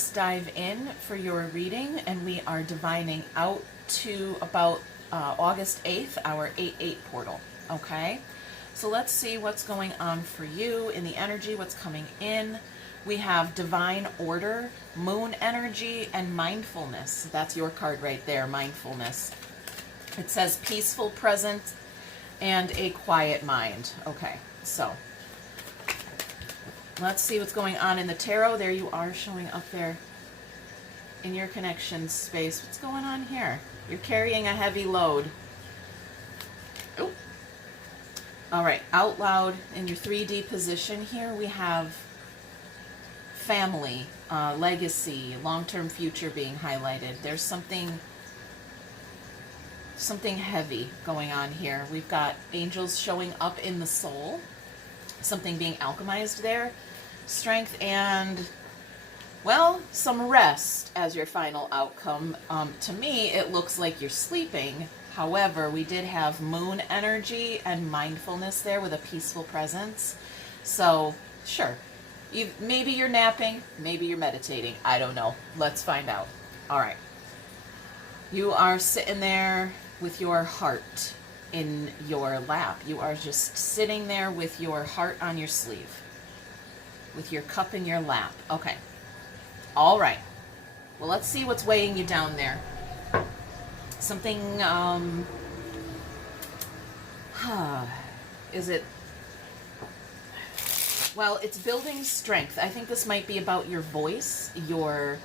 let's dive in for your reading, and we are divining out to about August 8th, our 8/8 portal, okay? So let's see what's going on for you in the energy, what's coming in. We have divine order, moon energy, and mindfulness. That's your card right there, mindfulness. It says peaceful presence and a quiet mind. Okay, so let's see what's going on in the tarot. There you are showing up there in your connection space. What's going on here? You're carrying a heavy load. Oh. All right, out loud in your 3D position here, we have family, legacy, long-term future being highlighted. There's something heavy going on here. We've got angels showing up in the soul, something being alchemized there, strength, and, well, some rest as your final outcome. To me, it looks like you're sleeping. However, we did have moon energy and mindfulness there with a peaceful presence. So, sure. Maybe you're napping, maybe you're meditating. I don't know. Let's find out. All right. You are sitting there with your heart in your lap. You are just sitting there with your heart on your sleeve, with your cup in your lap. Okay. All right. Well, let's see what's weighing you down there. Something, is it? Well, it's building strength. I think this might be about your voice, your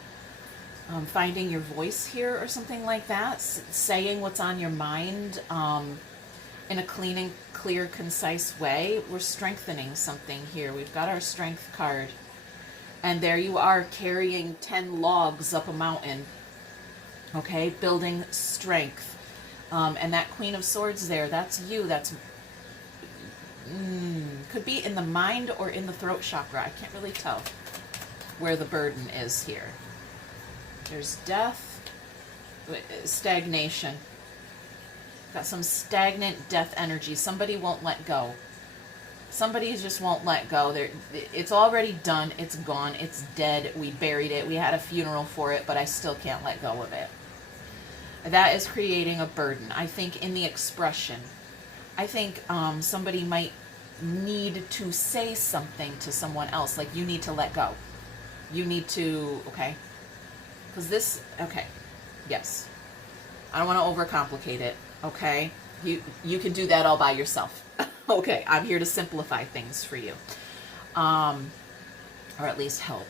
finding your voice here or something like that, saying what's on your mind in a clean and clear, concise way. We're strengthening something here. We've got our strength card. And there you are carrying 10 logs up a mountain. Okay, building strength. And that Queen of Swords there, that's you. That's could be in the mind or in the throat chakra. I can't really tell where the burden is here. There's death, stagnation. Got some stagnant death energy. Somebody won't let go. Somebody just won't let go. It's already done. It's gone. It's dead. We buried it. We had a funeral for it, but I still can't let go of it. That is creating a burden. I think in the expression. I think somebody might need to say something to someone else. Like, you need to let go. You need to, okay? Because this, okay, yes. I don't want to overcomplicate it, okay? You can do that all by yourself. Okay, I'm here to simplify things for you. Or at least help.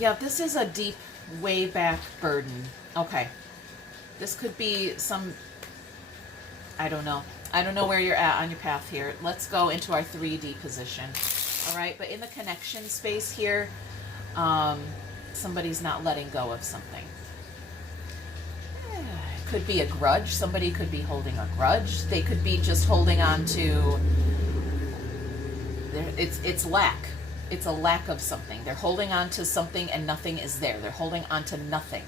Yeah, this is a deep, way back burden. Okay. This could be some, I don't know. I don't know where you're at on your path here. Let's go into our 3D position. All right, but in the connection space here, somebody's not letting go of something. It could be a grudge. Somebody could be holding a grudge. They could be just holding on to, it's lack. It's a lack of something. They're holding on to something and nothing is there. They're holding on to nothing.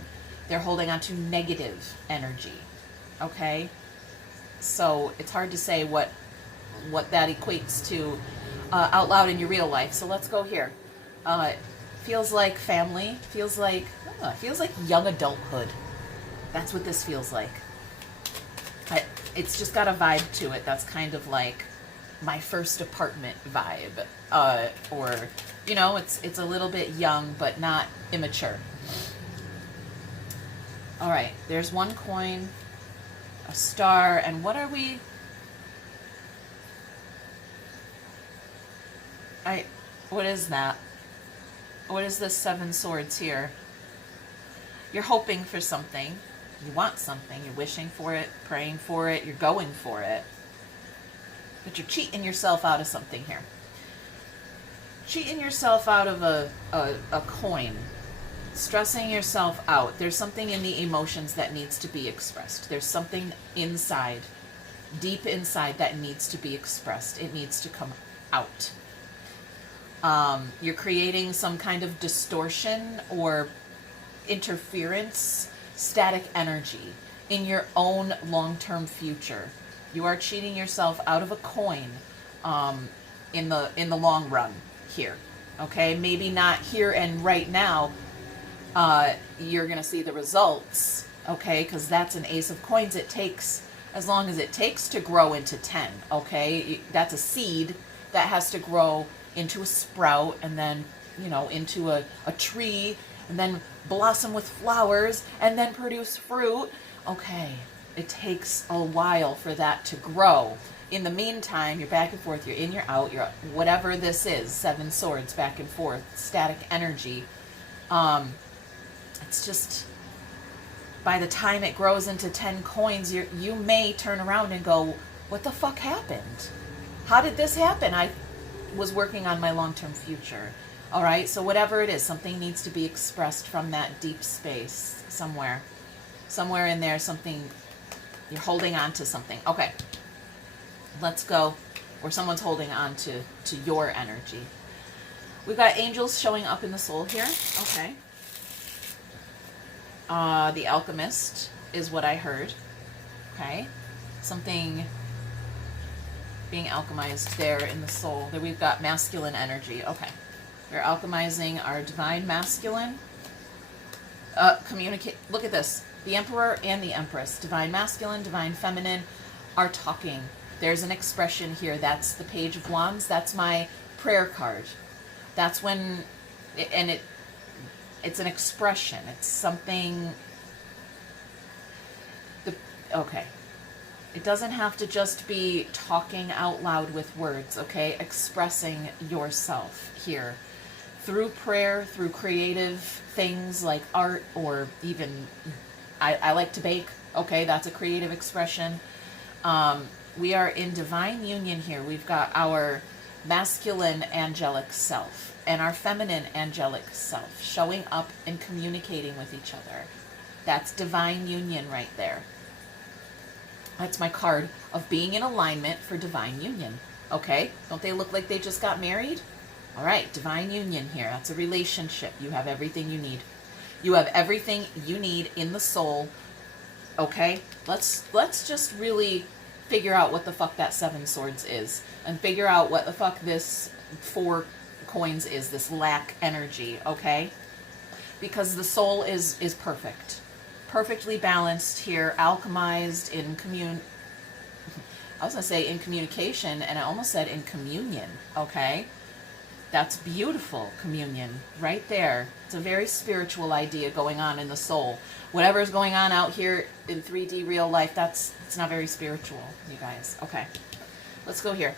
They're holding on to negative energy. Okay? So it's hard to say what that equates to out loud in your real life. So let's go here. Feels like family. Feels like young adulthood. That's what this feels like. It's just got a vibe to it. That's kind of like my first apartment vibe. Or, you know, it's a little bit young, but not immature. All right, there's one coin, a star, and what are we? What is that? What is this 7 swords here? You're hoping for something. You want something. You're wishing for it, praying for it. You're going for it. But you're cheating yourself out of something here. Cheating yourself out of a coin. Stressing yourself out. There's something in the emotions that needs to be expressed. There's something inside, deep inside, that needs to be expressed. It needs to come out. You're creating some kind of distortion or interference, static energy in your own long-term future. You are cheating yourself out of a coin in the long run here. Okay, maybe not here and right now. You're going to see the results, okay, because that's an ace of coins. It takes as long as it takes to grow into 10, okay? That's a seed that has to grow into a sprout and then, you know, into a tree and then blossom with flowers and then produce fruit. Okay, it takes a while for that to grow. In the meantime, you're back and forth, you're in, you're out, you're whatever this is, 7 swords, back and forth, static energy. It's just, by the time it grows into 10 coins, you may turn around and go, what the fuck happened? How did this happen? I was working on my long-term future. All right, so whatever it is, something needs to be expressed from that deep space somewhere. Somewhere in there, something, you're holding on to something. Okay, let's go. Or someone's holding on to your energy. We've got angels showing up in the soul here. Okay. The alchemist is what I heard. Okay. Something being alchemized there in the soul. There we've got masculine energy. Okay. We're alchemizing our divine masculine. Communicate. Look at this. The emperor and the empress. Divine masculine, divine feminine are talking. There's an expression here. That's the Page of Wands. That's my prayer card. That's when, and it's an expression. It's something. Okay. It doesn't have to just be talking out loud with words, okay? Expressing yourself here through prayer, through creative things like art, or even, I like to bake, okay? That's a creative expression. We are in divine union here. We've got our masculine angelic self and our feminine angelic self showing up and communicating with each other. That's divine union right there. That's my card of being in alignment for divine union. Okay? Don't they look like they just got married? All right, divine union here. That's a relationship. You have everything you need. You have everything you need in the soul. Okay? Let's just really figure out what the fuck that 7 swords is, and figure out what the fuck this 4 coins is, this lack energy, okay? Because the soul is perfect. Perfectly balanced here, alchemized in I was going to say in communication, and I almost said in communion, okay? That's beautiful communion right there. It's a very spiritual idea going on in the soul. Whatever's going on out here in 3D real life, it's not very spiritual, you guys. Okay, let's go here.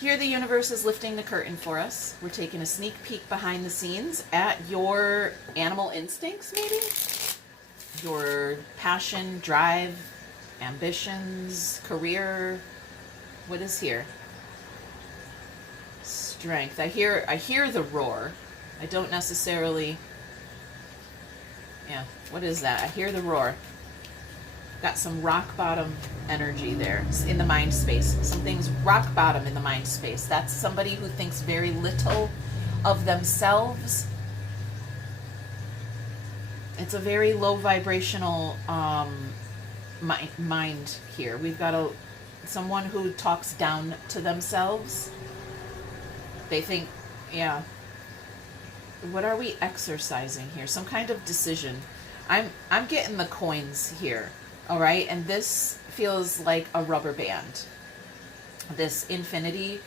Here the universe is lifting the curtain for us. We're taking a sneak peek behind the scenes at your animal instincts, maybe? Your passion, drive, ambitions, career. What is here? Strength. I hear the roar. I don't necessarily. Yeah, what is that? I hear the roar. Got some rock bottom energy there in the mind space. Something's rock bottom in the mind space. That's somebody who thinks very little of themselves. It's a very low vibrational mind here. We've got someone who talks down to themselves. They think, yeah. What are we exercising here? Some kind of decision. I'm getting the coins here. All right, and this feels like a rubber band. This infinity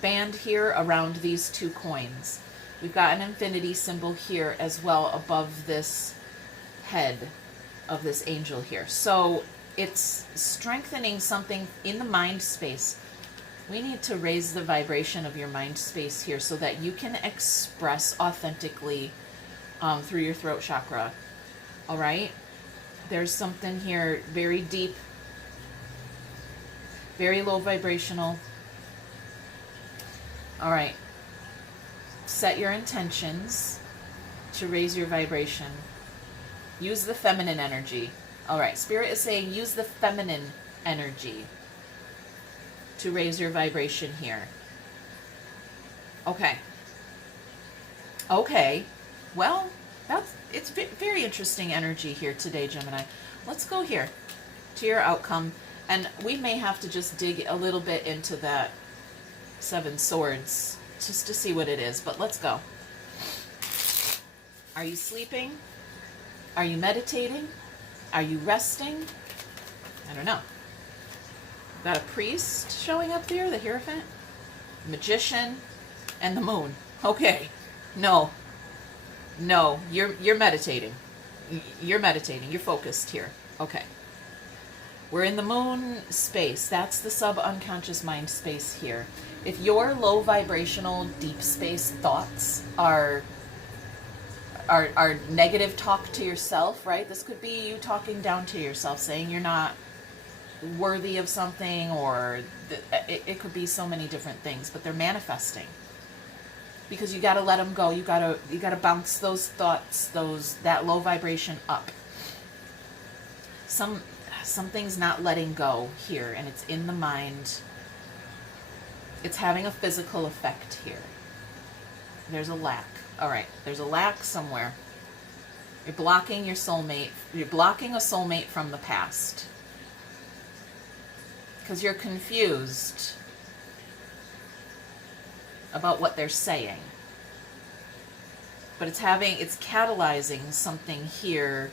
band here around these 2 coins. We've got an infinity symbol here as well above this head of this angel here. So it's strengthening something in the mind space. We need to raise the vibration of your mind space here so that you can express authentically through your throat chakra. All right? There's something here very deep, very low vibrational. All right. Set your intentions to raise your vibration. Use the feminine energy. All right. Spirit is saying use the feminine energy to raise your vibration here. Okay. Okay. Well, it's very interesting energy here today, Gemini. Let's go here to your outcome, and we may have to just dig a little bit into that 7 swords just to see what it is, but let's go. Are you sleeping? Are you meditating? Are you resting? I don't know. Got a priest showing up there, the Hierophant, magician, and the moon. Okay. No, you're meditating. You're meditating. You're focused here. Okay. We're in the moon space. That's the sub-unconscious mind space here. If your low vibrational deep space thoughts are negative talk to yourself, right? This could be you talking down to yourself, saying you're not worthy of something, or it could be so many different things, but they're manifesting. Because you got to let them go. You got to bounce those thoughts, that low vibration up. Something's not letting go here, and it's in the mind. It's having a physical effect here. There's a lack. All right, there's a lack somewhere. You're blocking your soulmate. You're blocking a soulmate from the past. Because you're confused about what they're saying. But it's catalyzing something here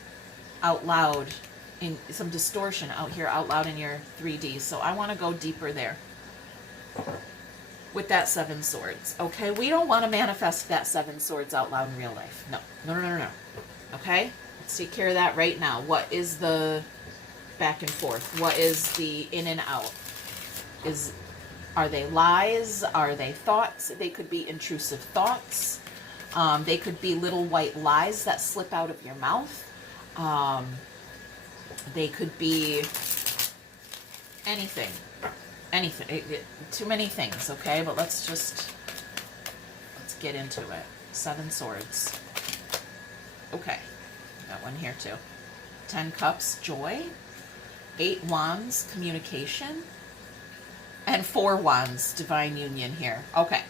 out loud, in some distortion out here out loud in your 3D. So I want to go deeper there with that 7 swords. Okay, we don't want to manifest that 7 swords out loud in real life. No. Okay, let's take care of that right now. What is the back and forth? What is the in and out? Are they lies? Are they thoughts? They could be intrusive thoughts. They could be little white lies that slip out of your mouth. They could be anything. Too many things, okay? But let's get into it. 7 swords. Okay. Got one here too. 10 cups, joy. 8 wands, communication. And 4 wands, divine union here. Okay.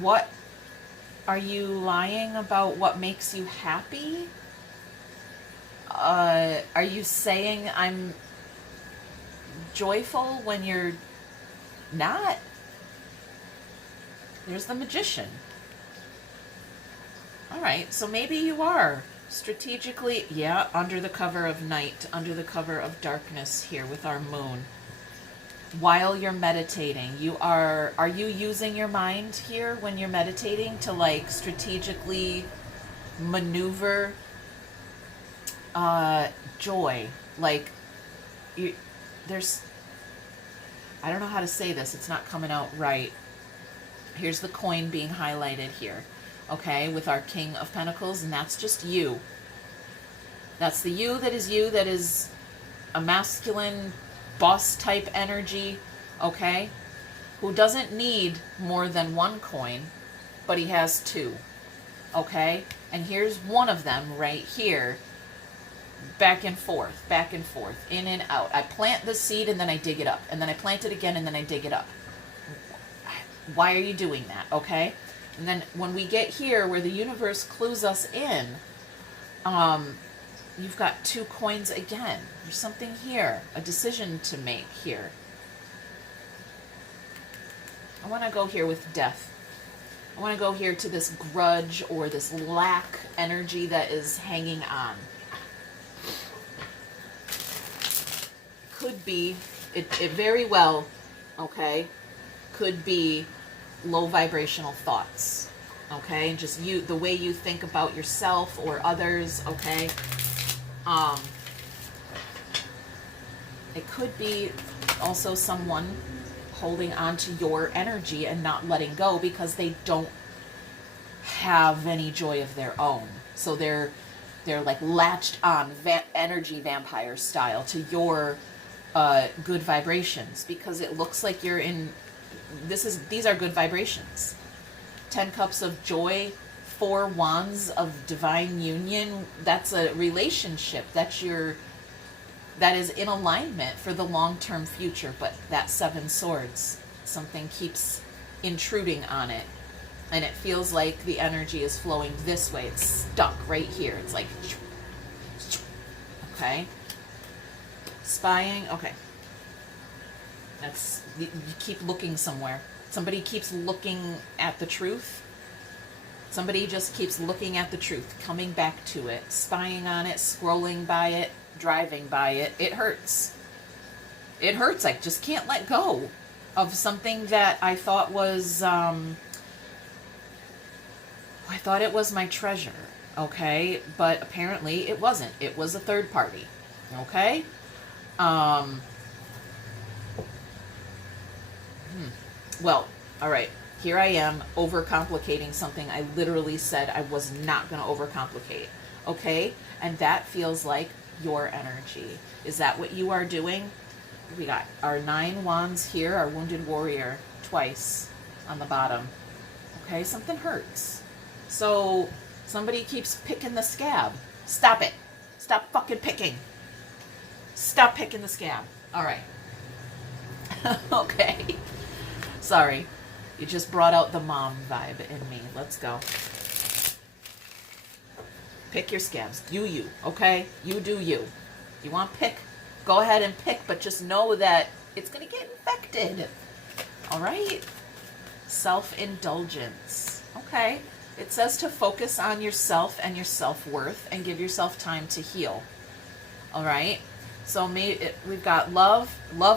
What are you lying about? What makes you happy? Are you saying I'm joyful when you're not? There's the magician. All right, so maybe you are strategically, under the cover of night, under the cover of darkness here with our moon. While you're meditating, are you using your mind here when you're meditating to like strategically maneuver joy? Like there's, I don't know how to say this, it's not coming out right. Here's the coin being highlighted here, okay, with our King of Pentacles, and that's just you. That's the you that is a masculine boss type energy, okay, who doesn't need more than 1 coin, but he has 2, okay, and here's one of them right here. Back and forth, in and out. I plant the seed and then I dig it up, and then I plant it again and then I dig it up. Why are you doing that? Okay, and then when we get here where the universe clues us in, you've got 2 coins again. There's something here, a decision to make here. I want to go here with death. I want to go here to this grudge or this lack energy that is hanging on. Could be, it very well, okay, could be low vibrational thoughts, okay, just the way you think about yourself or others, okay. It could be also someone holding on to your energy and not letting go because they don't have any joy of their own, so they're like latched on energy vampire style to your good vibrations, because it looks like you're in, these are good vibrations. 10 cups of joy, 4 wands of divine union. That's a relationship that is in alignment for the long-term future. But that 7 swords, something keeps intruding on it, and it feels like the energy is flowing this way. It's stuck right here. It's like, okay. Spying, okay. You keep looking somewhere. Somebody keeps looking at the truth. Somebody just keeps looking at the truth, coming back to it, spying on it, scrolling by it, driving by it. It hurts. It hurts. I just can't let go of something that I thought was, I thought it was my treasure, okay? But apparently it wasn't. It was a third party, okay? Well, all right. Here I am overcomplicating something I literally said I was not going to overcomplicate, okay? And that feels like your energy. Is that what you are doing? We got our 9 wands here, our wounded warrior, twice on the bottom. Okay, something hurts. So somebody keeps picking the scab. Stop it. Stop fucking picking. Stop picking the scab. All right. Okay. Sorry. You just brought out the mom vibe in me. Let's go. Pick your scabs. You, okay? You do you. You want to pick? Go ahead and pick, but just know that it's going to get infected. All right? Self-indulgence. Okay. It says to focus on yourself and your self-worth and give yourself time to heal. All right? So we've got love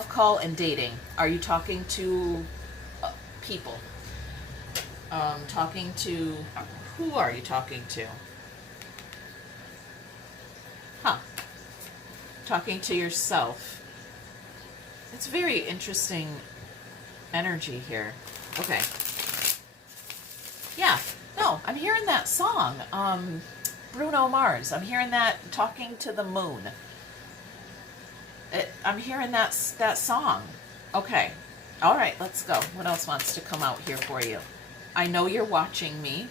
call, and dating. Are you talking to people? Talking to... Who are you talking to? Talking to yourself. It's very interesting energy here. Okay. Yeah. No, I'm hearing that song. Bruno Mars. I'm hearing that talking to the moon. I'm hearing that song. Okay. All right, let's go. What else wants to come out here for you? I know you're watching me.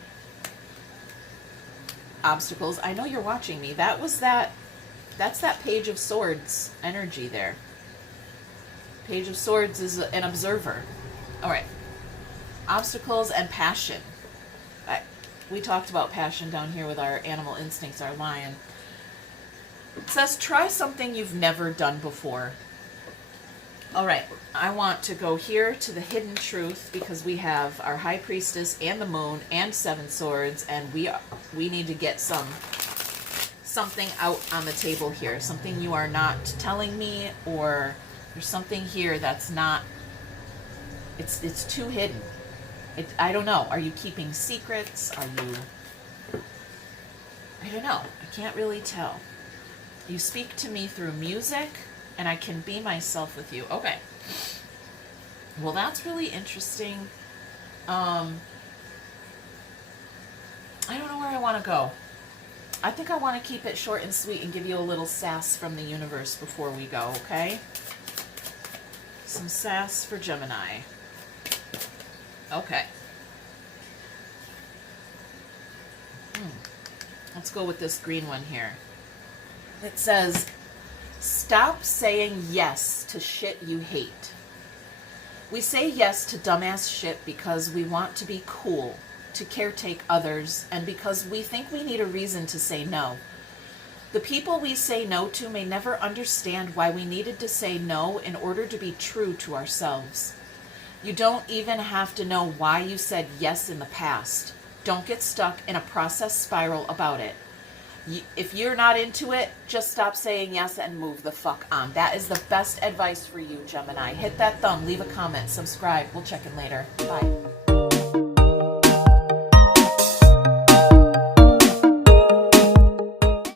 Obstacles. I know you're watching me. That's that Page of Swords energy there. Page of Swords is an observer. All right. Obstacles and passion. We talked about passion down here with our animal instincts, our lion. It says, try something you've never done before. All right. I want to go here to the hidden truth because we have our High Priestess and the Moon and 7 Swords, and we need to get something out on the table here. Something you are not telling me, or there's something here that's not, it's too hidden. I don't know. Are you keeping secrets? Are you... I don't know. I can't really tell. You speak to me through music, and I can be myself with you. Okay. Well, that's really interesting. I don't know where I want to go. I think I want to keep it short and sweet and give you a little sass from the universe before we go, okay? Some sass for Gemini. Okay. Let's go with this green one here. It says, stop saying yes to shit you hate. We say yes to dumbass shit because we want to be cool, to caretake others, and because we think we need a reason to say no. The people we say no to may never understand why we needed to say no in order to be true to ourselves. You don't even have to know why you said yes in the past. Don't get stuck in a process spiral about it. If you're not into it, just stop saying yes and move the fuck on. That is the best advice for you, Gemini. Hit that thumb, leave a comment, subscribe. We'll check in later. Bye.